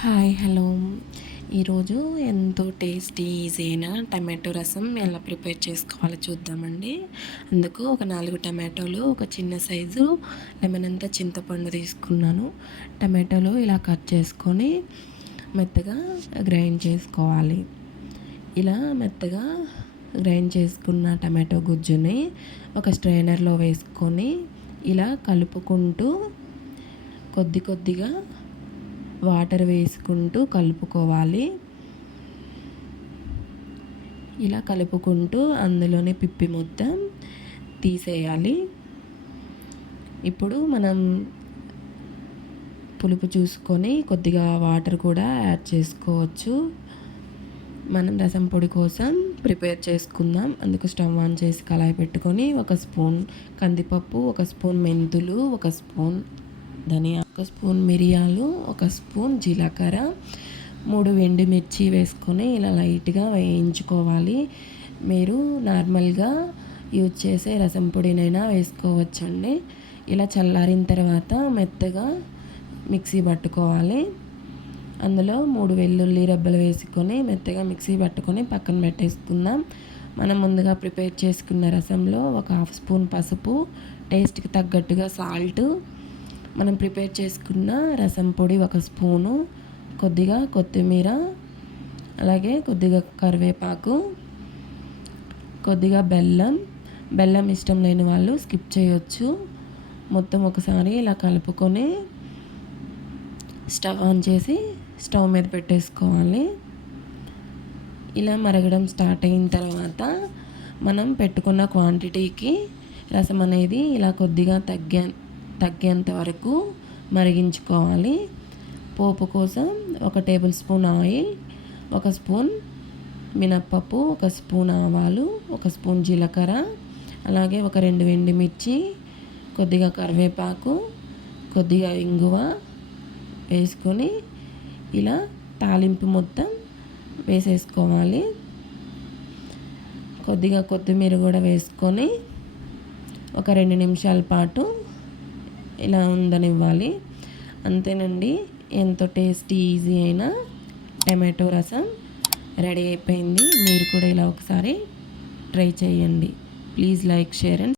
Hi hello. ఈరోజు ఎంతో tasty easy అయిన టమాటో రసం ఎలా ప్రిపేర్ చేసుకోవాలో చూద్దామండి. అందుకు ఒక 4 టమాటోలు, ఒక చిన్న సైజు లెమన్ అంతా చింతపండు తీసుకున్నాను. టమాటోలు ఇలా కట్ చేసుకొని మెత్తగా గ్రైండ్ చేసుకోవాలి. ఇలా మెత్తగా గ్రైండ్ చేసుకున్న టమాటో గుజ్జుని ఒక స్ట్రైనర్లో వేసుకొని ఇలా కలుపుకుంటూ కొద్దిగా వాటర్ వేసుకుంటూ కలుపుకోవాలి. ఇలా కలుపుకుంటూ అందులోనే పిప్పి మొత్తం తీసేయాలి. ఇప్పుడు మనం పులుపు చూసుకొని కొద్దిగా వాటర్ కూడా యాడ్ చేసుకోవచ్చు. మనం రసం పొడి కోసం ప్రిపేర్ చేసుకుందాం. అందుకు స్టవ్ ఆన్ చేసి కళాయి పెట్టుకొని 1 స్పూన్ కందిపప్పు, 1 స్పూన్ మెంతులు, 1 స్పూన్ ధనియా, 1 స్పూన్ మిరియాలు, 1 స్పూన్ జీలకర్ర, 3 ఎండుమిర్చి వేసుకొని ఇలా లైట్గా వేయించుకోవాలి. మీరు నార్మల్గా యూజ్ చేసే రసం పొడినైనా వేసుకోవచ్చండి. ఇలా చల్లారిన తర్వాత మెత్తగా మిక్సీ పట్టుకోవాలి. అందులో 3 వెల్లుల్లి రెబ్బలు వేసుకొని మెత్తగా మిక్సీ పట్టుకొని పక్కన పెట్టేసుకుందాం. మనం ముందుగా ప్రిపేర్ చేసుకున్న రసంలో 1/2 స్పూన్ పసుపు, టేస్ట్కి తగ్గట్టుగా సాల్ట్, మనం ప్రిపేర్ చేసుకున్న రసం పొడి 1 స్పూను, కొద్దిగా కొత్తిమీర, అలాగే కొద్దిగా కరివేపాకు, కొద్దిగా బెల్లం ఇష్టం లేని వాళ్ళు స్కిప్ చేయొచ్చు. మొత్తం ఒకసారి ఇలా కలుపుకొని స్టవ్ ఆన్ చేసి స్టవ్ మీద పెట్టేసుకోవాలి. ఇలా మరగడం స్టార్ట్ అయిన తర్వాత మనం పెట్టుకున్న క్వాంటిటీకి రసం అనేది ఇలా కొద్దిగా తగ్గేంత వరకు మరిగించుకోవాలి. పోపు కోసం 1 టేబుల్ స్పూన్ ఆయిల్, 1 స్పూన్ మినప్పప్పు, 1 స్పూన్ ఆవాలు, 1 స్పూన్ జీలకర్ర, అలాగే 2 ఎండుమిర్చి, కొద్దిగా కరివేపాకు, కొద్దిగా ఇంగువ వేసుకొని ఇలా తాలింపు మొత్తం వేసేసుకోవాలి. కొద్దిగా కొత్తిమీర కూడా వేసుకొని ఒక 2 నిమిషాల పాటు ఇలా ఉండనివ్వాలి. అంతేనండి, ఎంతో టేస్టీ ఈజీ అయిన టమాటో రసం రెడీ అయిపోయింది. మీరు కూడా ఇలా ఒకసారి ట్రై చేయండి. Please like, share and